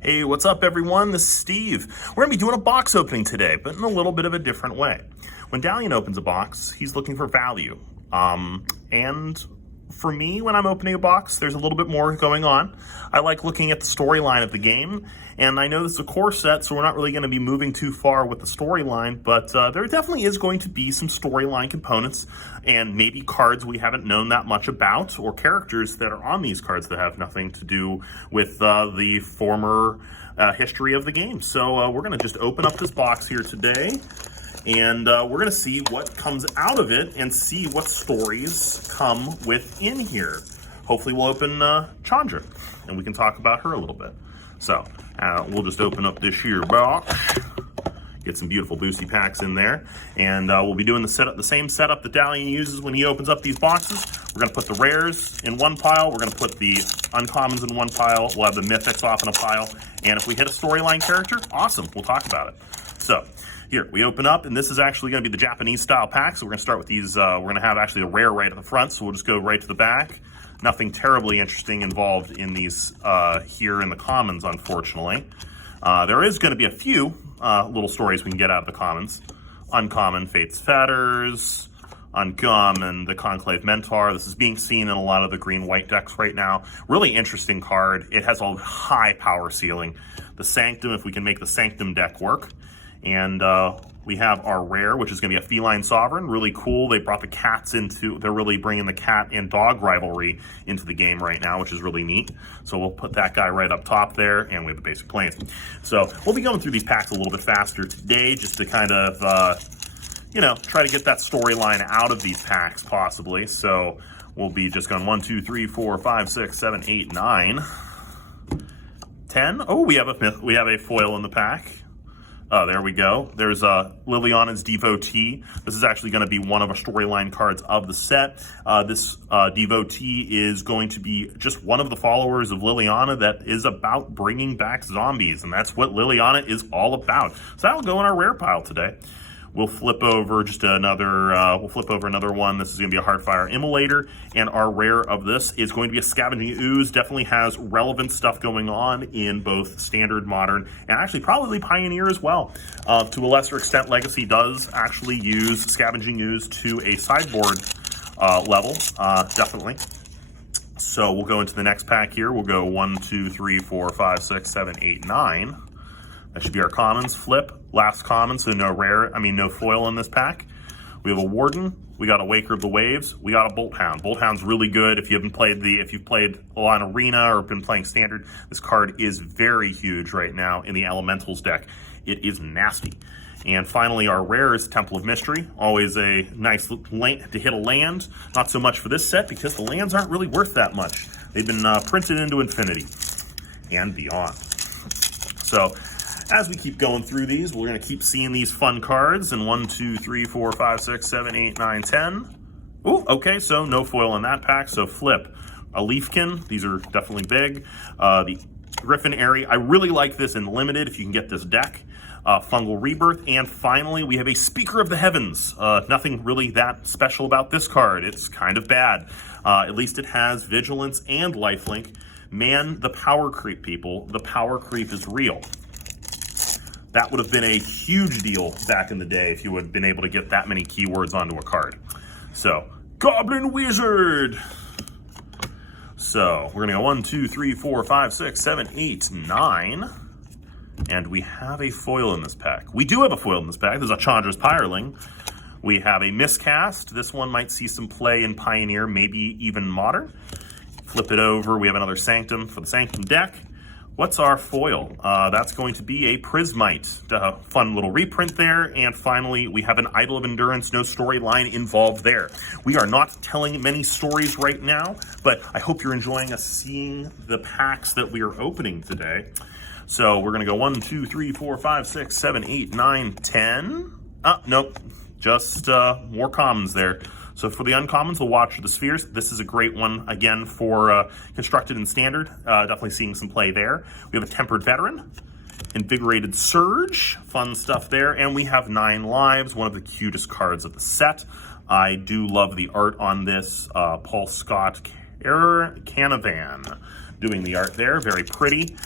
Hey, what's up everyone? This is Steve. We're going to be doing a box opening today, but in a little bit of a different way. When Dalian opens a box, he's looking for value. And for me, when I'm opening a box, there's a little bit more going on. I like looking at the storyline of the game, and I know this is a core set, so we're not really going to be moving too far with the storyline, but there definitely is going to be some storyline components, and maybe cards we haven't known that much about, or characters that are on these cards that have nothing to do with the former history of the game. So we're going to just open up this box here today, and we're going to see what comes out of it and see what stories come within here. Hopefully we'll open Chandra, and we can talk about her a little bit. So we'll just open up this here box, get some beautiful boosty packs in there, and we'll be doing the same setup that Dalian uses when he opens up these boxes. We're going to put the rares in one pile, we're going to put the uncommons in one pile, we'll have the mythics off in a pile, and if we hit a storyline character, awesome, we'll talk about it. So here, we open up, and this is actually going to be the Japanese style pack, so we're going to start with these, we're going to have actually a rare right at the front, so we'll just go right to the back. Nothing terribly interesting involved in these here in the commons, unfortunately. There is going to be a few little stories we can get out of the commons. Uncommon, Fate's Fetters. Uncommon, the Conclave Mentor. This is being seen in a lot of the green-white decks right now. Really interesting card. It has a high power ceiling. The Sanctum, if we can make the Sanctum deck work. And we have our rare, which is going to be a Feline Sovereign. Really cool. They brought the cats into, they're really bringing the cat and dog rivalry into the game right now, which is really neat. So we'll put that guy right up top there, and we have the basic planes. So we'll be going through these packs a little bit faster today, just to kind of, try to get that storyline out of these packs, possibly. So we'll be just going 1, 2, 3, 4, 5, 6, 7, 8, 9, 10. Oh, we have a foil in the pack. There we go. There's Liliana's Devotee. This is actually going to be one of our storyline cards of the set. This Devotee is going to be just one of the followers of Liliana that is about bringing back zombies, and that's what Liliana is all about. So that'll go in our rare pile today. We'll flip over just another, another one. This is going to be a Heartfire Immolator, and our rare of this is going to be a Scavenging Ooze. Definitely has relevant stuff going on in both Standard, Modern, and actually probably Pioneer as well. To a lesser extent, Legacy does actually use Scavenging Ooze to a sideboard level, definitely. So we'll go into the next pack here. We'll go 1, 2, 3, 4, 5, 6, 7, 8, 9. That should be our commons. Flip, last common, so no foil in this pack. We have a Warden, we got a Waker of the Waves, we got a Bolt Hound. Bolt Hound's really good if you've played a lot in Arena or been playing Standard. This card is very huge right now in the Elementals deck. It is nasty. And finally, our rare is Temple of Mystery. Always a nice land to hit a land. Not so much for this set because the lands aren't really worth that much. They've been printed into infinity and beyond. So as we keep going through these, we're going to keep seeing these fun cards. And 1, 2, 3, 4, 5, 6, 7, 8, 9, 10. Ooh, okay, so no foil in that pack. So flip. A Leafkin. These are definitely big. The Griffin Airy. I really like this in Limited if you can get this deck. Fungal Rebirth. And finally, we have a Speaker of the Heavens. Nothing really that special about this card. It's kind of bad. At least it has Vigilance and Lifelink. Man, the power creep, people. The power creep is real. That would have been a huge deal back in the day if you would have been able to get that many keywords onto a card. So, Goblin Wizard! So, we're going to go 1, 2, 3, 4, 5, 6, 7, 8, 9. And we have a foil in this pack. We do have a foil in this pack. There's a Chandra's Pyreling. We have a Miscast. This one might see some play in Pioneer, maybe even Modern. Flip it over. We have another Sanctum for the Sanctum deck. What's our foil? That's going to be a Prismite. Fun little reprint there. And finally, we have an Idol of Endurance. No storyline involved there. We are not telling many stories right now, but I hope you're enjoying us seeing the packs that we are opening today. So we're going to go 1, 2, 3, 4, 5, 6, 7, 8, 9, 10. Nope. Just more commons there. So for the uncommons, the Watcher of the Spheres. This is a great one, again, for Constructed and Standard. Definitely seeing some play there. We have a Tempered Veteran, Invigorated Surge, fun stuff there. And we have 9 Lives, one of the cutest cards of the set. I do love the art on this. Paul Scott Error Canavan doing the art there. Very pretty.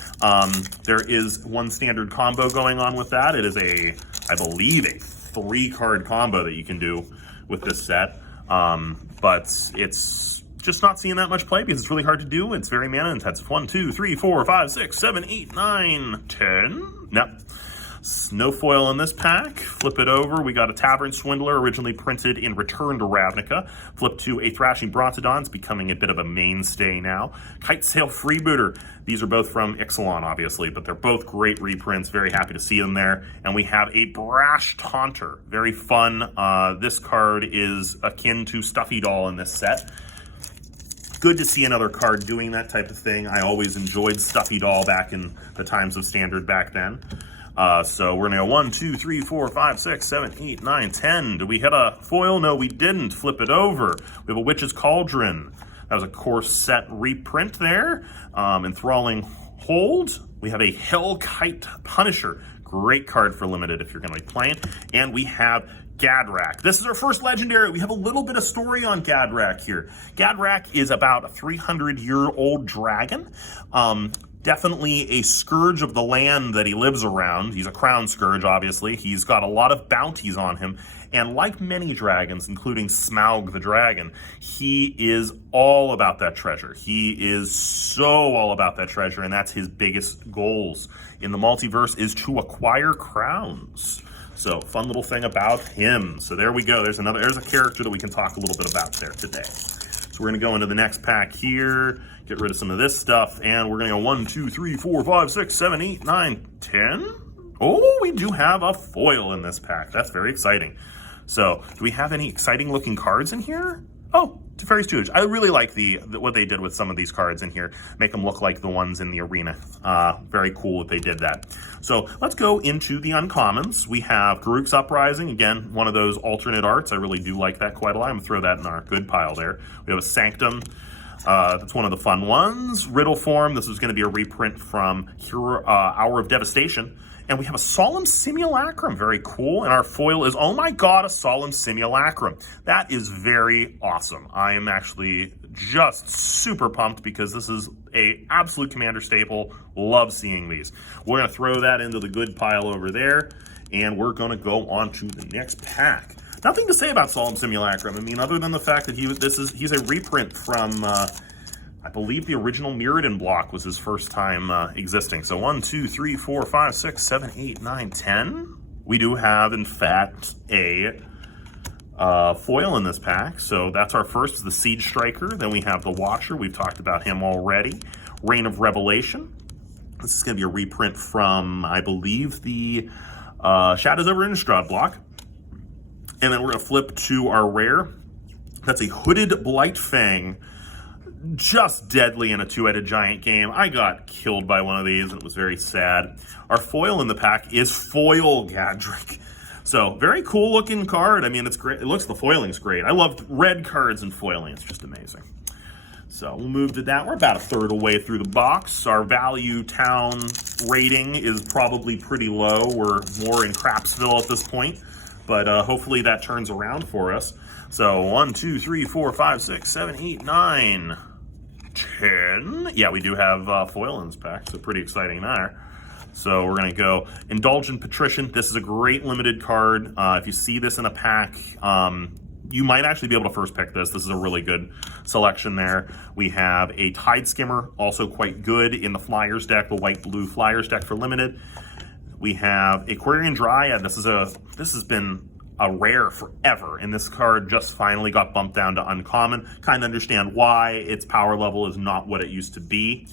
There is one standard combo going on with that. It is I believe, a 3-card combo that you can do with this set. But it's just not seeing that much play because it's really hard to do. It's very mana intensive. 1, 2, 3, 4, 5, 6, 7, 8, 9, 10. No. No foil in this pack. Flip it over. We got a Tavern Swindler, originally printed in Return to Ravnica. Flip to a Thrashing Brontodon. It's becoming a bit of a mainstay now. Kite Sail Freebooter. These are both from Ixalan, obviously, but they're both great reprints. Very happy to see them there. And we have a Brash Taunter. Very fun. This card is akin to Stuffy Doll in this set. Good to see another card doing that type of thing. I always enjoyed Stuffy Doll back in the times of Standard back then. So we're gonna go 1, 2, 3, 4, 5, 6, 7, 8, 9, 10. Did we hit a foil? No, we didn't. Flip it over. We have a Witch's Cauldron. That was a core set reprint there. Enthralling Hold. We have a Hellkite Punisher. Great card for limited if you're gonna be playing. And we have Gadrak. This is our first legendary. We have a little bit of story on Gadrak here. Gadrak is about a 300-year-old dragon. Definitely a scourge of the land that he lives around. He's a crown scourge, obviously. He's got a lot of bounties on him. And like many dragons, including Smaug the dragon, he is all about that treasure. He is so all about that treasure, and that's his biggest goals in the multiverse, is to acquire crowns. So, fun little thing about him. So there we go. There's a character that we can talk a little bit about there today. So we're going to go into the next pack here, get rid of some of this stuff, and we're going to go 1, 2, 3, 4, 5, 6, 7, 8, 9, 10. Oh, we do have a foil in this pack. That's very exciting. So, do we have any exciting looking cards in here? Oh, Teferi's Tutelage. I really like what they did with some of these cards in here. Make them look like the ones in the arena. Very cool that they did that. So let's go into the uncommons. We have Garruk's Uprising. Again, one of those alternate arts. I really do like that quite a lot. I'm going to throw that in our good pile there. We have a Sanctum. That's one of the fun ones. Riddle Form. This is going to be a reprint from Hour of Devastation. And we have a Solemn Simulacrum. Very cool. And our foil is, oh my god, a Solemn Simulacrum. That is very awesome. I am actually just super pumped because this is a absolute Commander staple. Love seeing these. We're going to throw that into the good pile over there. And we're going to go on to the next pack. Nothing to say about Solemn Simulacrum. I mean, other than the fact that he's a reprint from... I believe the original Mirrodin block was his first time existing. So 1, 2, 3, 4, 5, 6, 7, 8, 9, 10. We do have, in fact, a foil in this pack. So that's our first, the Siege Striker. Then we have the Watcher. We've talked about him already. Reign of Revelation. This is going to be a reprint from, I believe, the Shadows over Innistrad block. And then we're going to flip to our rare. That's a Hooded Blightfang. Just deadly in a two-headed giant game. I got killed by one of these, and it was very sad. Our foil in the pack is Foil Gadrak. So, very cool looking card. I mean, it's great. The foiling's great. I love red cards and foiling. It's just amazing. So, we'll move to that. We're about a third of the way through the box. Our value town rating is probably pretty low. We're more in Crapsville at this point. But hopefully that turns around for us. So, 1, 2, 3, 4, 5, 6, 7, 8, 9... 10. Yeah, we do have foil in this pack, so pretty exciting there. So we're going to go Indulgent Patrician. This is a great limited card. If you see this in a pack, you might actually be able to first pick this. This is a really good selection there. We have a Tide Skimmer, also quite good in the Flyers deck, the white-blue Flyers deck for limited. We have Aquarian Dryad. This has been a rare forever, and this card just finally got bumped down to uncommon. Kind of understand why. Its power level is not what it used to be.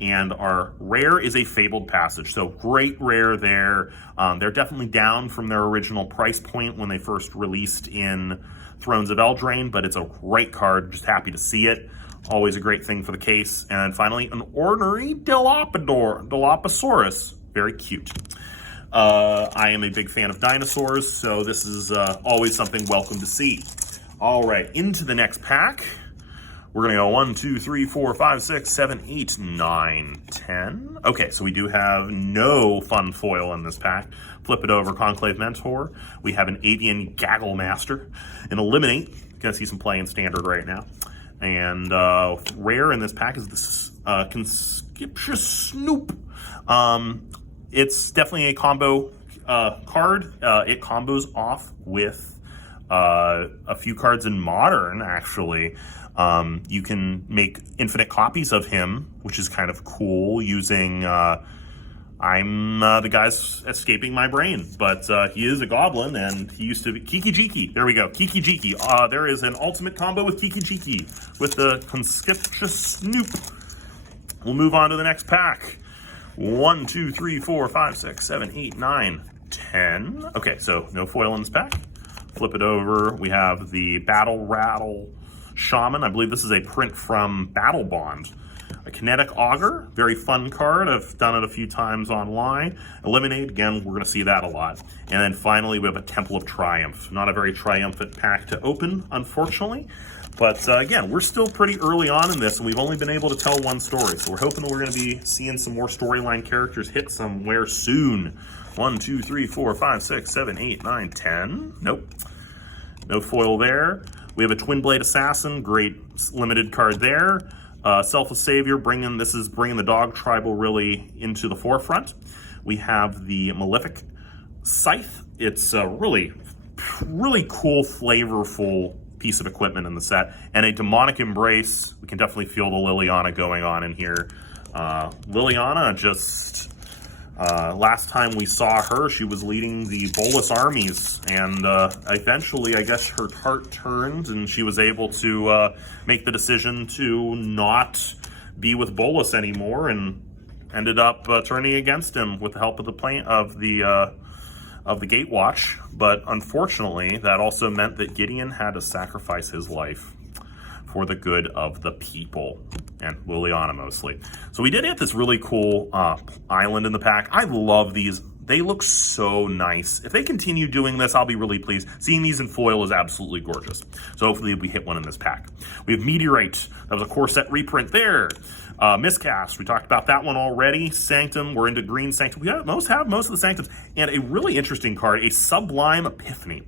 And our rare is a Fabled Passage, so great rare there. They're definitely down from their original price point when they first released in Thrones of Eldraine, but it's a great card. Just happy to see it. Always a great thing for the case. And finally, an Ornery Dilophosaurus. Very cute. I am a big fan of dinosaurs, so this is always something welcome to see. All right, into the next pack. We're going to go 1, 2, 3, 4, 5, 6, 7, 8, 9, 10. Okay, so we do have no fun foil in this pack. Flip it over, Conclave Mentor. We have an Avian Gaggle Master. An Eliminate. Going to see some play in Standard right now. And rare in this pack is this Conspicuous Snoop. It's definitely a combo card. It combos off with a few cards in Modern, actually. You can make infinite copies of him, which is kind of cool, using... I'm the guy's escaping my brain, but he is a goblin, and he used to be Kiki-Jiki. There we go, Kiki-Jiki. There is an ultimate combo with Kiki-Jiki with the Conspicuous Snoop. We'll move on to the next pack. 1, 2, 3, 4, 5, 6, 7, 8, 9, 10. Okay, so no foil in this pack. Flip it over. We have the Battle Rattle Shaman. I believe this is a print from Battle Bond. A Kinetic Augur, very fun card. I've done it a few times online. Eliminate, again, we're going to see that a lot. And then finally, we have a Temple of Triumph. Not a very triumphant pack to open, unfortunately. But again, we're still pretty early on in this, and we've only been able to tell one story. So we're hoping that we're going to be seeing some more storyline characters hit somewhere soon. 1, 2, 3, 4, 5, 6, 7, 8, 9, 10. Nope. No foil there. We have a Twin Blade Assassin, great limited card there. Selfless Savior, bringing the dog tribal really into the forefront. We have the Malefic Scythe. It's a really cool, flavorful piece of equipment in the set. And a Demonic Embrace. We can definitely feel the Liliana going on in here. Liliana just... last time we saw her, she was leading the Bolus armies, and eventually, I guess, her heart turned, and she was able to make the decision to not be with Bolus anymore, and ended up turning against him with the help of the Gatewatch. But unfortunately, that also meant that Gideon had to sacrifice his life for the good of the people, and Liliana mostly. So we did get this really cool island in the pack. I love these. They look so nice. If they continue doing this, I'll be really pleased. Seeing these in foil is absolutely gorgeous. So hopefully we hit one in this pack. We have Meteorite. That was a core set reprint there. Miscast, we talked about that one already. Sanctum, we're into green Sanctum. We have most of the Sanctums. And a really interesting card, a Sublime Epiphany.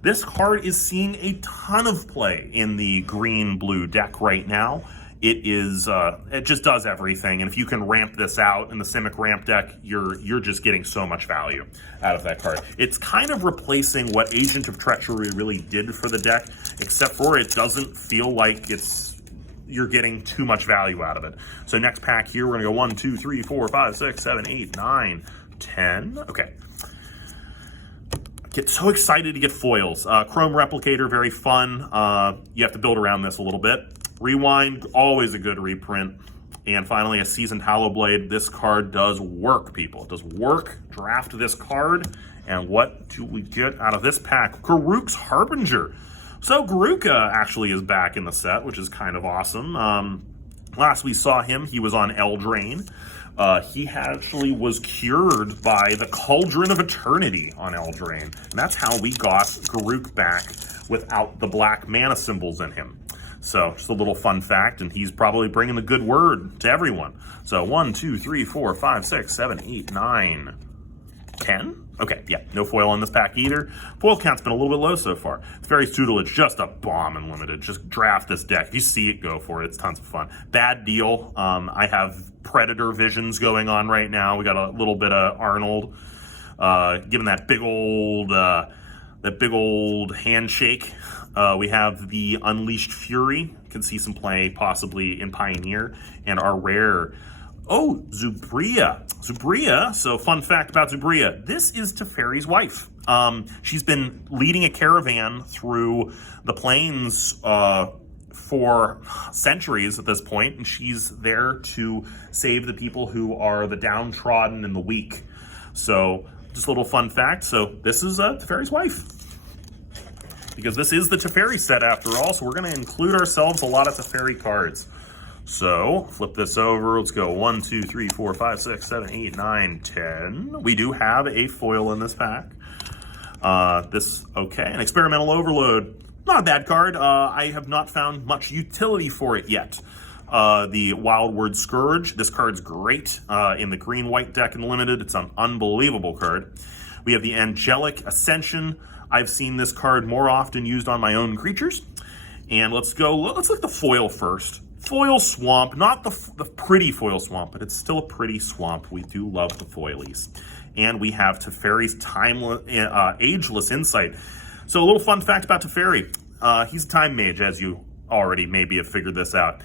This card is seeing a ton of play in the green-blue deck right now. It is, it just does everything, and if you can ramp this out in the Simic ramp deck, you're just getting so much value out of that card. It's kind of replacing what Agent of Treachery really did for the deck, except for it doesn't feel like you're getting too much value out of it. So next pack here, we're gonna go 1, 2, 3, 4, 5, 6, 7, 8, 9, 10. Okay. Get so excited to get foils. Chrome Replicator, very fun. You have to build around this a little bit. Rewind, always a good reprint. And finally, a Seasoned Hallowblade. This card does work, people. It does work. Draft this card. And what do we get out of this pack? Garruk's Harbinger. So Garuka actually is back in the set, which is kind of awesome. Last we saw him, he was on Eldraine. He actually was cured by the Cauldron of Eternity on Eldraine. And that's how we got Garruk back without the black mana symbols in him. So just a little fun fact, and he's probably bringing the good word to everyone. So 1, 2, 3, 4, 5, 6, 7, 8, 9, 10. Okay, yeah, no foil in this pack either. Foil count's been a little bit low so far. It's very tutelage, just a bomb in limited. Just draft this deck. If you see it, go for it. It's tons of fun. Bad deal. I have Predator visions going on right now. We got a little bit of Arnold giving that big old handshake. We have the Unleashed Fury. Can see some play possibly in Pioneer. And our rare, Zubria. Zubria, so fun fact about Zubria. This is Teferi's wife. She's been leading a caravan through the plains for centuries at this point, and she's there to save the people who are the downtrodden and the weak. So just a little fun fact. So this is Teferi's wife, because this is the Teferi set after all, so we're going to include ourselves a lot of Teferi cards. So flip this over. Let's go 1, 2, 3, 4, 5, 6, 7, 8, 9, 10. We do have a foil in this pack. An Experimental Overload. Not a bad card. I have not found much utility for it yet. The Wildward Scourge. This card's great in the green-white deck in Limited. It's an unbelievable card. We have the Angelic Ascension. I've seen this card more often used on my own creatures. And let's look at the foil first. Foil Swamp, not the pretty Foil Swamp, but it's still a pretty swamp. We do love the foilies. And we have Teferi's Ageless Insight. So a little fun fact about Teferi. He's a time mage, as you already maybe have figured this out.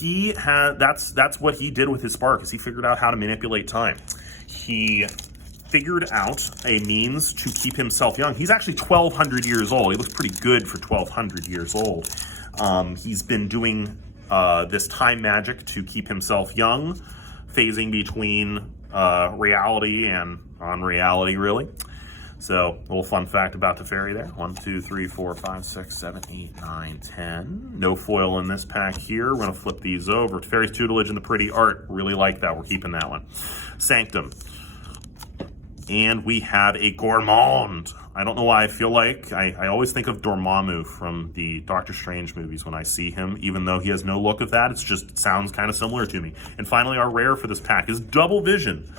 That's what he did with his spark, is he figured out how to manipulate time. He figured out a means to keep himself young. He's actually 1,200 years old. He looks pretty good for 1,200 years old. He's been doing this time magic to keep himself young, phasing between reality and unreality, really. So, a little fun fact about Teferi there. 1, 2, 3, 4, 5, 6, 7, 8, 9, 10. No foil in this pack here. We're going to flip these over. Teferi's Tutelage and the Pretty Art. Really like that. We're keeping that one. Sanctum. And we have a Gourmand. I don't know why I feel like I always think of Dormammu from the Doctor Strange movies when I see him, even though he has no look of that. It sounds kind of similar to me. And finally, our rare for this pack is Double Vision.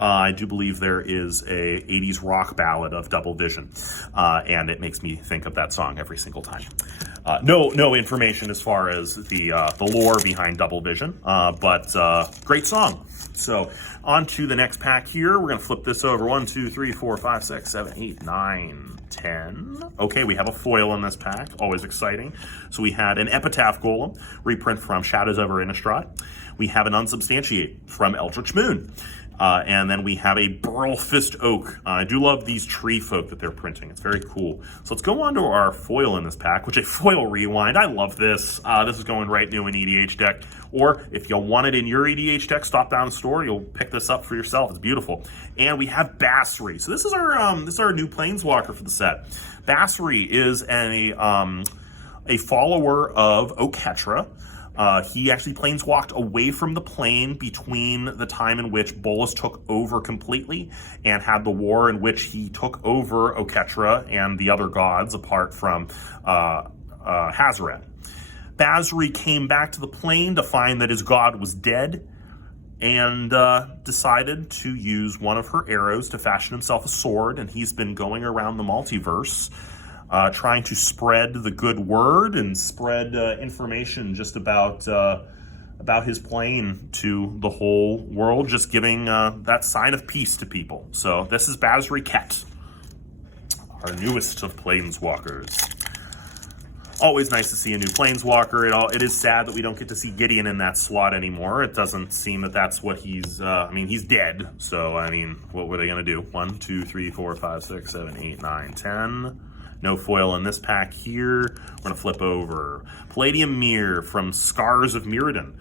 I do believe there is a 80s rock ballad of Double Vision, and it makes me think of that song every single time. No information as far as the lore behind Double Vision, but great song. So on to the next pack here. We're going to flip this over. 1, 2, 3, 4, 5, 6, 7, 8, 9, 10. Okay, we have a foil in this pack. Always exciting. So we had an Epitaph Golem, reprint from Shadows over Innistrad. We have an Unsubstantiate from Eldritch Moon. And then we have a Burlfist Oak. I do love these tree folk that they're printing. It's very cool. So let's go on to our foil in this pack, which is a foil rewind. I love this. This is going right new in EDH deck. Or if you want it in your EDH deck, stop down the store. You'll pick this up for yourself. It's beautiful. And we have Basri. So this is our new Planeswalker for the set. Basri is a follower of Oketra. He actually planeswalked away from the plane between the time in which Bolas took over completely and had the war in which he took over Oketra and the other gods apart from Hazaret. Basri came back to the plane to find that his god was dead and decided to use one of her arrows to fashion himself a sword, and he's been going around the multiverse trying to spread the good word and spread information just about his plane to the whole world, just giving that sign of peace to people. So this is Basri Ket, our newest of Planeswalkers. Always nice to see a new Planeswalker. It is sad that we don't get to see Gideon in that slot anymore. It doesn't seem that that's what he's... he's dead. So, what were they going to do? 1, 2, 3, 4, 5, 6, 7, 8, 9, 10... No foil in this pack here. We're going to flip over. Palladium Mirror from Scars of Mirrodin.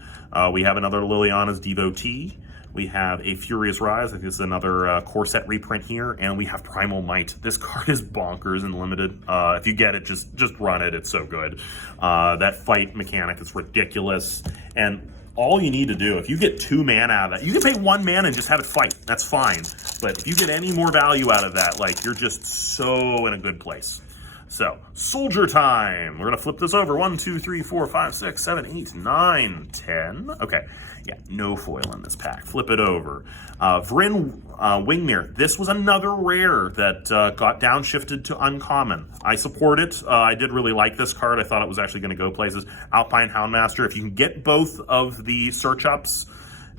We have another Liliana's Devotee. We have a Furious Rise. I think this is another core set reprint here. And we have Primal Might. This card is bonkers and limited. If you get it, just run it. It's so good. That fight mechanic is ridiculous. And all you need to do, if you get 2 mana out of that, you can pay 1 mana and just have it fight. That's fine. But if you get any more value out of that, you're just so in a good place. So, Soldier Time. We're going to flip this over. 1, 2, 3, 4, 5, 6, 7, 8, 9, 10. Okay. Yeah, no foil in this pack. Flip it over. Vryn Wingmere. This was another rare that got downshifted to uncommon. I support it. I did really like this card. I thought it was actually going to go places. Alpine Houndmaster. If you can get both of the search-ups,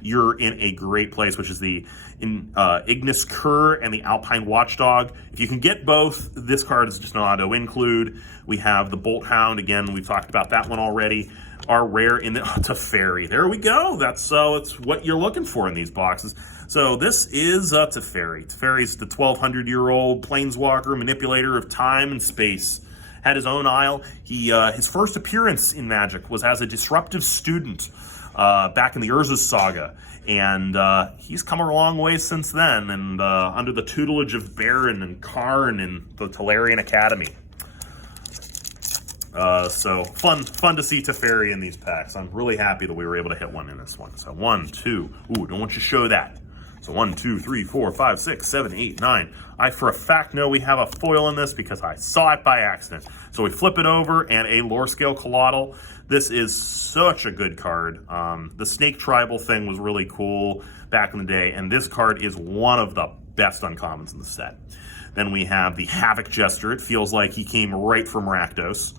you're in a great place, which is the Ignis Cur and the Alpine Watchdog. If you can get both, this card is just an auto-include. We have the Bolt Hound. Again, we've talked about that one already. Our rare in the Teferi. There we go. That's it's what you're looking for in these boxes. So this is Teferi. Teferi's the 1,200-year-old planeswalker, manipulator of time and space. Had his own isle. His first appearance in Magic was as a disruptive student back in the Urza's Saga. And he's come a long way since then, and under the tutelage of Baron and Karn and the Tolarian Academy. So fun to see Teferi in these packs. I'm really happy that we were able to hit one in this one. So 1, 2, ooh, don't want you to show that. So 1, 2, 3, 4, 5, 6, 7, 8, 9. I for a fact know we have a foil in this because I saw it by accident. So we flip it over and a Lore Scale Collateral. This is such a good card. The Snake Tribal thing was really cool back in the day, and this card is one of the best uncommons in the set. Then we have the Havoc Jester. It feels like he came right from Rakdos.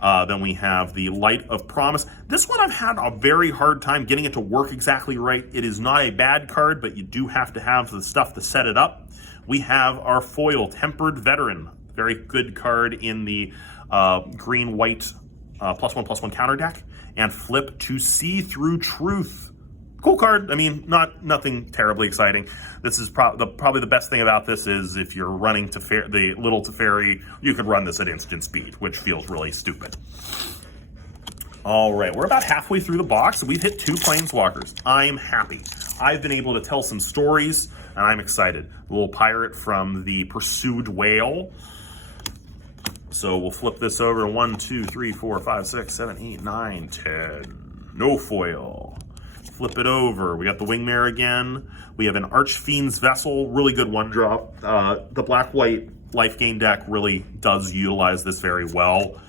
Then we have the Light of Promise. This one I've had a very hard time getting it to work exactly right. It is not a bad card, but you do have to have the stuff to set it up. We have our foil, Tempered Veteran. Very good card in the green-white +1/+1 counter deck. And flip to See Through Truth. Cool card. I mean, nothing terribly exciting. This is probably the best thing about this is if you're running the Little Teferi, you could run this at instant speed, which feels really stupid. All right, we're about halfway through the box, and we've hit 2 Planeswalkers. I'm happy. I've been able to tell some stories, and I'm excited. The little pirate from the Pursued Whale. So we'll flip this over. 1, 2, 3, 4, 5, 6, 7, 8, 9, 10. No foil. Flip it over. We got the Wingmare again. We have an Archfiend's Vessel, really good 1-drop. The black-white life gain deck really does utilize this very well.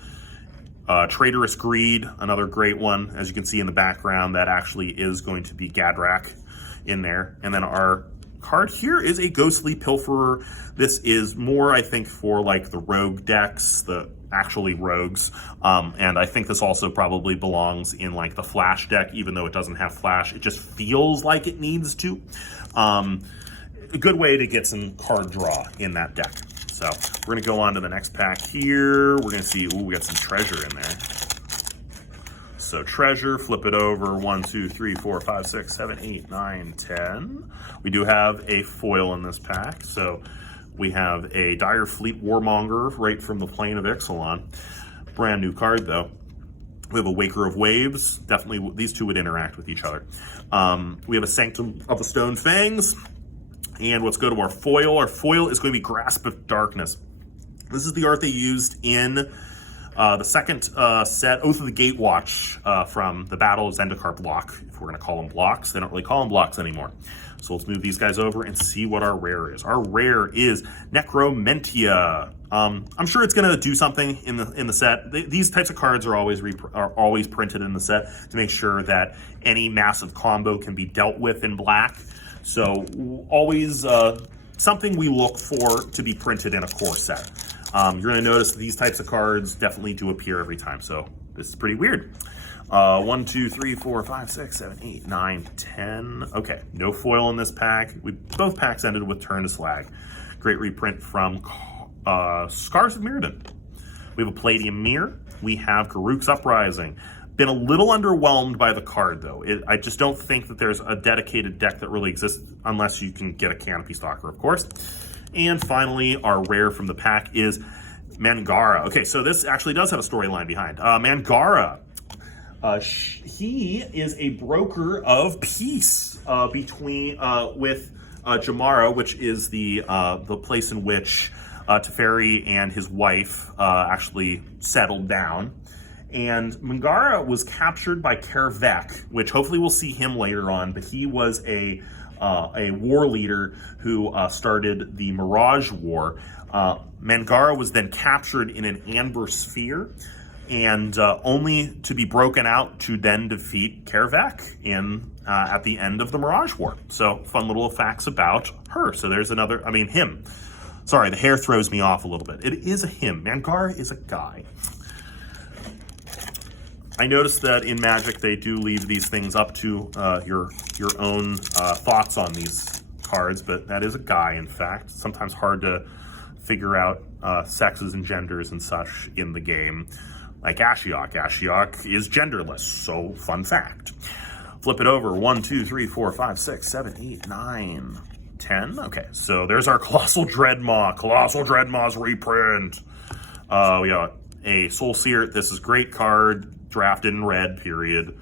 Traitorous Greed, another great one. As you can see in the background, that actually is going to be Gadrak in there. And then our card here is a Ghostly Pilferer. This is more, I think, for like the rogue decks, the actually rogues. And I think this also probably belongs in like the Flash deck, even though it doesn't have Flash. It just feels like it needs to. A good way to get some card draw in that deck. So we're gonna go on to the next pack here. We're gonna see, ooh, we got some treasure in there. So treasure, flip it over, 1, 2, 3, 4, 5, 6, 7, 8, 9, 10. We do have a foil in this pack. So we have a Dire Fleet Warmonger right from the Plane of Ixalan. Brand new card though. We have a Waker of Waves. Definitely these two would interact with each other. We have a Sanctum of the Stone Fangs. And let's go to our foil. Our foil is going to be Grasp of Darkness. This is the art they used in the second set, Oath of the Gatewatch, from the Battle of Zendikar block, if we're going to call them blocks. They don't really call them blocks anymore. So let's move these guys over and see what our rare is. Our rare is Necromentia. I'm sure it's going to do something in the set. These types of cards are always printed in the set to make sure that any massive combo can be dealt with in black. So always something we look for to be printed in a core set. You're going to notice these types of cards definitely do appear every time. So this is pretty weird. 1, 2, 3, 4, 5, 6, 7, 8, 9, 10. Okay, no foil in this pack. Both packs ended with Turn to Slag. Great reprint from Scars of Mirrodin. We have a Palladium Mirror. We have Garruk's Uprising. Been a little underwhelmed by the card, though. I just don't think that there's a dedicated deck that really exists unless you can get a Canopy Stalker, of course. And finally, our rare from the pack is Mangara. Okay, so this actually does have a storyline behind. Mangara, he is a broker of peace with Jamara, which is the place in which Teferi and his wife actually settled down. And Mangara was captured by Kervek, which hopefully we'll see him later on, but he was a war leader who started the Mirage War. Mangara was then captured in an amber sphere and only to be broken out to then defeat Kervek at the end of the Mirage War. So fun little facts about her. So there's another, him. Sorry, the hair throws me off a little bit. It is a him. Mangara is a guy. I noticed that in Magic they do leave these things up to your own thoughts on these cards, but that is a guy, in fact. Sometimes hard to figure out sexes and genders and such in the game. Like Ashiok. Ashiok is genderless, so fun fact. Flip it over. 1, 2, 3, 4, 5, 6, 7, 8, 9, 10. Okay, so there's our Colossal Dreadmaw. Colossal Dreadmaw's reprint. We got a Soul Seer. This is a great card. Drafted in red, period.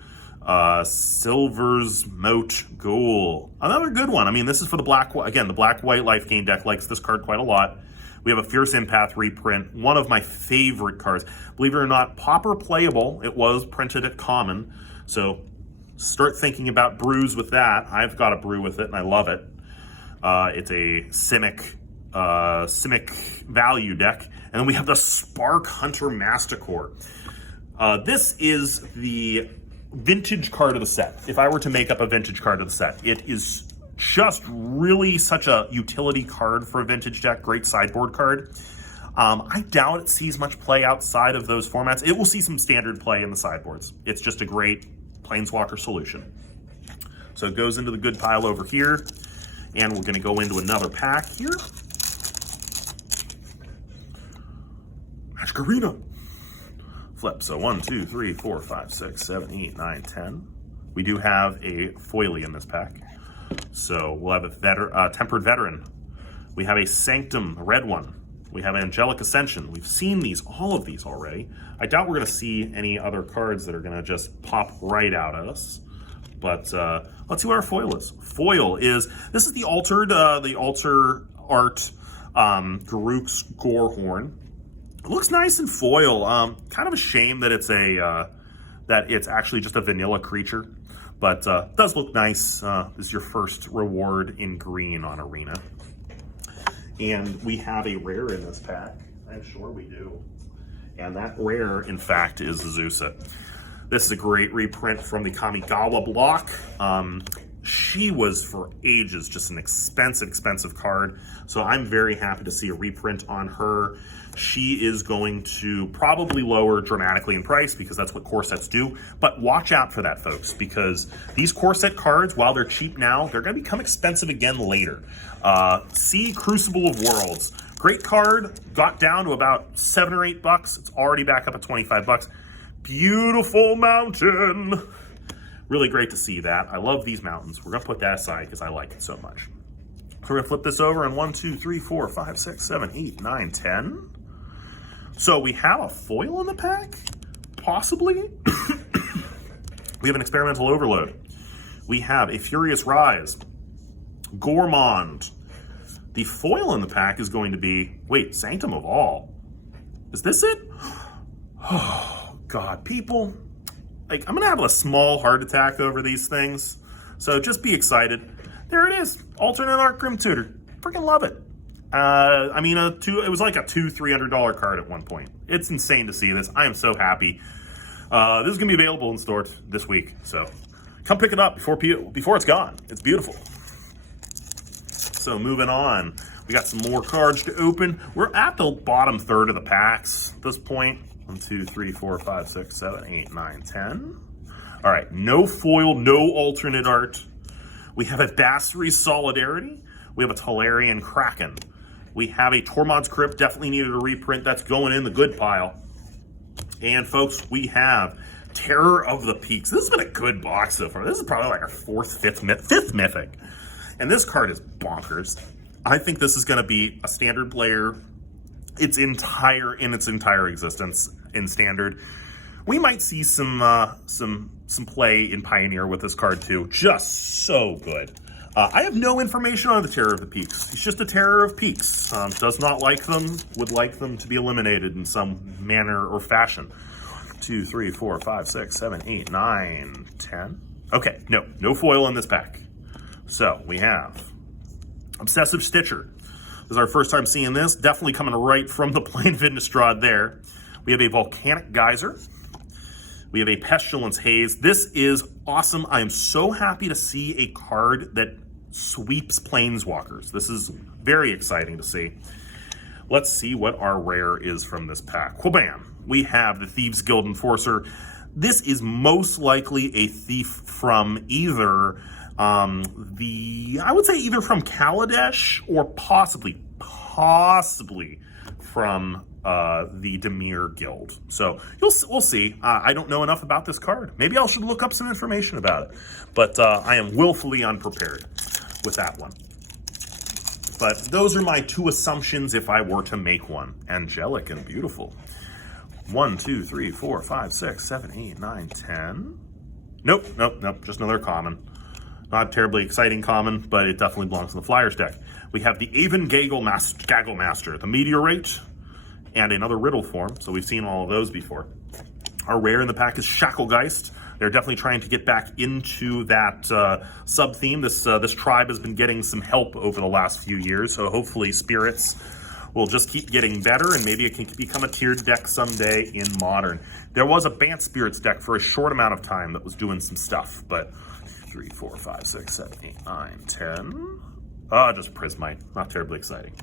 Silver's Moat Ghoul. Another good one. This is for the the black-white life gain deck likes this card quite a lot. We have a Fierce Empath reprint, one of my favorite cards. Believe it or not, Pauper playable. It was printed at Common, so start thinking about brews with that. I've got a brew with it, and I love it. It's a Simic value deck. And then we have the Spark Hunter Masticore. This is the vintage card of the set. If I were to make up a vintage card of the set, it is just really such a utility card for a vintage deck. Great sideboard card. I doubt it sees much play outside of those formats. It will see some standard play in the sideboards. It's just a great Planeswalker solution. So it goes into the good pile over here, and we're going to go into another pack here. Magic Arena. Flip. So 1, 2, 3, 4, 5, 6, 7, 8, 9, 10. We do have a foilie in this pack. So we'll have a Tempered Veteran. We have a Sanctum, a red one. We have Angelic Ascension. We've seen these, all of these already. I doubt we're going to see any other cards that are going to just pop right out at us. But let's see what our foil is. Foil is, this is the altered, the alter art Garruk's Gorehorn. It looks nice in foil. Kind of a shame that it's actually just a vanilla creature, but it does look nice. This is your first reward in green on Arena. And we have a rare in this pack. I'm sure we do. And that rare, in fact, is Azusa. This is a great reprint from the Kamigawa block. She was, for ages, just an expensive card. So I'm very happy to see a reprint on her. She is going to probably lower dramatically in price because that's what core sets do. But watch out for that, folks, because these core set cards, while they're cheap now, they're going to become expensive again later. See Crucible of Worlds. Great card. Got down to about $7 or $8. It's already back up at $25. Beautiful mountain. Really great to see that. I love these mountains. We're going to put that aside because I like it so much. So we're going to flip this over and 1, 2, 3, 4, 5, 6, 7, 8, 9, 10. So we have a foil in the pack? Possibly? We have an Experimental Overload. We have a Furious Rise. Gormond. The foil in the pack is going to be, wait, Sanctum of All. Is this it? Oh, God, people. Like, I'm going to have a small heart attack over these things. So just be excited. There it is. Alternate Art Grim Tutor. Freaking love it. I mean, it was like a $200-300 card at one point. It's insane to see this. I am so happy. This is going to be available in stores this week. So come pick it up before it's gone. It's beautiful. So moving on. We got some more cards to open. We're at the bottom third of the packs at this point. 1, 2, 3, 4, 5, 6, 7, 8, 9, 10. All right, no foil, no alternate art. We have a Basri Solidarity. We have a Tolarian Kraken. We have a Tormod's Crypt, definitely needed a reprint. That's going in the good pile. And folks, we have Terror of the Peaks. This has been a good box so far. This is probably like our fifth mythic. And this card is bonkers. I think this is going to be a standard player its entire existence in standard. We might see some play in Pioneer with this card too. Just so good. I have no information on the Terror of the Peaks. He's just a Terror of Peaks. Does not like them, would like them to be eliminated in some manner or fashion. 2, 3, 4, 5, 6, 7, 8, 9, 10. Okay, no foil in this pack. So we have Obsessive Stitcher. This is our first time seeing this. Definitely coming right from the Plain Vindistrad there. We have a Volcanic Geyser. We have a Pestilence Haze. This is awesome. I am so happy to see a card that sweeps Planeswalkers. This is very exciting to see. Let's see what our rare is from this pack. Whabam! We have the Thieves Guild Enforcer. This is most likely a thief from either I would say either from Kaladesh or possibly from the Dimir Guild. So we'll see. I don't know enough about this card. Maybe I should look up some information about it. But I am willfully unprepared with that one. But those are my two assumptions if I were to make one. Angelic and beautiful. 1, 2, 3, 4, 5, 6, 7, 8, 9, 10. Nope. Just another common. Not terribly exciting common, but it definitely belongs in the Flyers deck. We have the Avon Gaggle Master, the Meteorite, and another Riddle form. So we've seen all of those before. Our rare in the pack is Shacklegeist. They're definitely trying to get back into that sub-theme. This tribe has been getting some help over the last few years, so hopefully Spirits will just keep getting better, and maybe it can become a tiered deck someday in Modern. There was a Bant Spirits deck for a short amount of time that was doing some stuff, but 3, 4, 5, 6, 7, 8, 9, 10. Just Prismite. Not terribly exciting.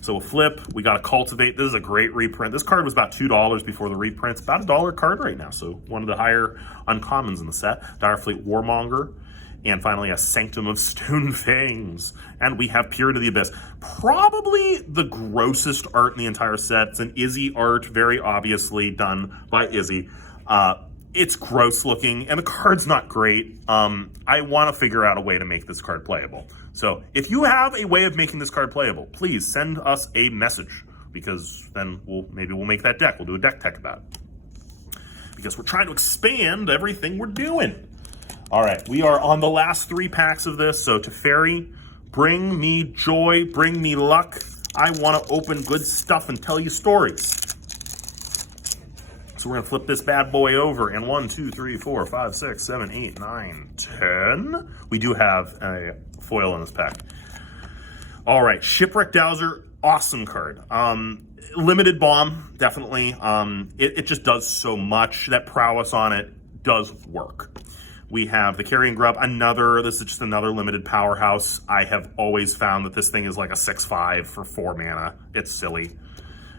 So we'll flip. We got to Cultivate. This is a great reprint. This card was about $2 before the reprint. It's about $1 card right now. So one of the higher uncommons in the set. Direfleet Warmonger. And finally, a Sanctum of Stone Fangs. And we have Peer into the Abyss. Probably the grossest art in the entire set. It's an Izzy art, very obviously done by Izzy. It's gross looking, and the card's not great. I want to figure out a way to make this card playable. So if you have a way of making this card playable, please send us a message, because then maybe we'll make that deck. We'll do a deck tech about it. Because we're trying to expand everything we're doing. All right, we are on the last 3 packs of this. So Teferi, bring me joy, bring me luck. I want to open good stuff and tell you stories. So we're going to flip this bad boy over, and 1, 2, 3, 4, 5, 6, 7, 8, 9, 10. We do have a foil in this pack. All right, Shipwreck Dowser, awesome card. Limited bomb, definitely. It just does so much. That prowess on it does work. We have the Carrion Grub, this is just another limited powerhouse. I have always found that this thing is like a 6/5 for 4 mana. It's silly.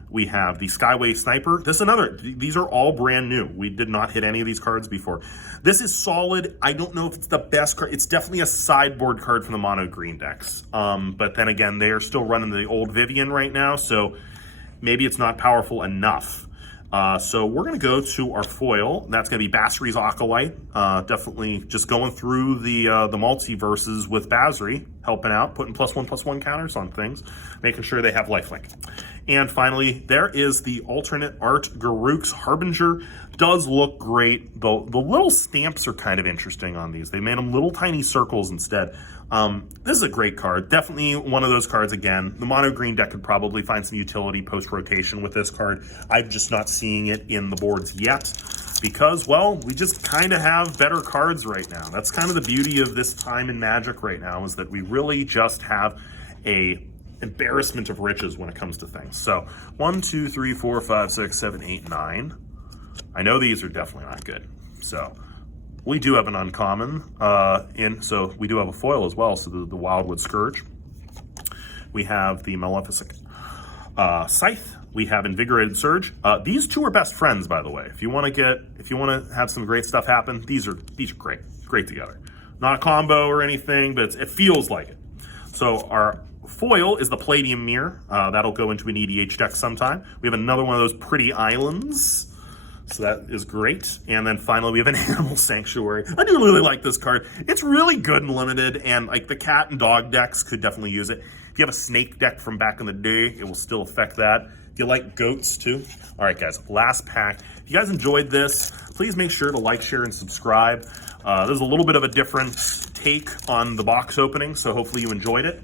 We have the Skyway Sniper. These are all brand new. We did not hit any of these cards before. This is solid. I don't know if it's the best card. It's definitely a sideboard card from the mono green decks. But then again, they are still running the old Vivian right now, so maybe it's not powerful enough. So we're going to go to our foil. That's going to be Basri's Acolyte. Definitely just going through the multiverses with Basri, helping out, putting +1/+1 counters on things, making sure they have lifelink. And finally, there is the alternate art, Garruk's Harbinger. Does look great. The little stamps are kind of interesting on these. They made them little tiny circles instead. This is a great card. Definitely one of those cards again. The mono green deck could probably find some utility post-rotation with this card. I'm just not seeing it in the boards yet because, well, we just kind of have better cards right now. That's kind of the beauty of this time in Magic right now, is that we really just have a embarrassment of riches when it comes to things. So 1, 2, 3, 4, 5, 6, 7, 8, 9. I know these are definitely not good. So we do have an uncommon so we do have a foil as well. So the Wildwood Scourge. We have the Maleficent Scythe. We have Invigorated Surge. These two are best friends, by the way. If you want to have some great stuff happen, these are great together. Not a combo or anything, but it feels like it. So our foil is the Palladium Mirror. That'll go into an EDH deck sometime. We have another one of those pretty islands. So that is great. And then finally, we have an Animal Sanctuary. I do really like this card. It's really good and limited, and like the cat and dog decks could definitely use it. If you have a snake deck from back in the day, it will still affect that. If you like goats too. All right, guys, last pack. If you guys enjoyed this, please make sure to like, share, and subscribe. There's a little bit of a different take on the box opening, so hopefully you enjoyed it.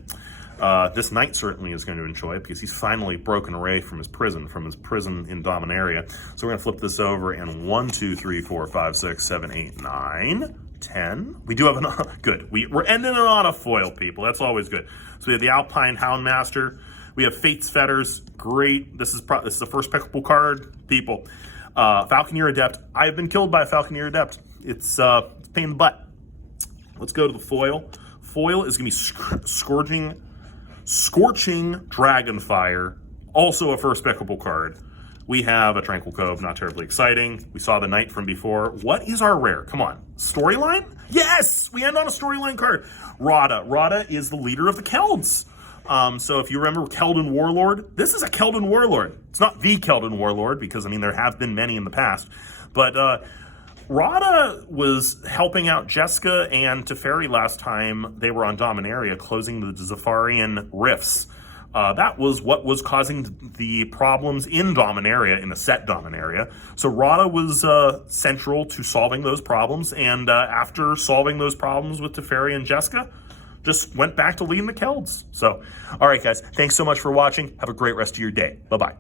This knight certainly is going to enjoy it because he's finally broken away from his prison in Dominaria. So we're going to flip this over, and 1, 2, 3, 4, 5, 6, 7, 8, 9, 10. We do have good. We're ending it on a foil, people. That's always good. So we have the Alpine Houndmaster. We have Fate's Fetters. Great. This is the first pickable card, people. Falconeer Adept. I have been killed by a Falconeer Adept. It's a pain in the butt. Let's go to the foil. Foil is going to be Scorching Dragonfire, also a first pickable card. We have a Tranquil Cove, not terribly exciting. We saw the Knight from before. What is our rare? Come on. Storyline? Yes! We end on a storyline card. Rada. Rada is the leader of the Kelds. So if you remember Keldon Warlord, this is a Keldon Warlord. It's not the Keldon Warlord because, I mean, there have been many in the past. But Rada was helping out Jessica and Teferi last time they were on Dominaria, closing the Zafarian rifts. That was what was causing the problems in Dominaria, in the set Dominaria. So Rada was central to solving those problems, and after solving those problems with Teferi and Jessica, just went back to leading the Kelds. So, all right, guys, thanks so much for watching. Have a great rest of your day. Bye-bye.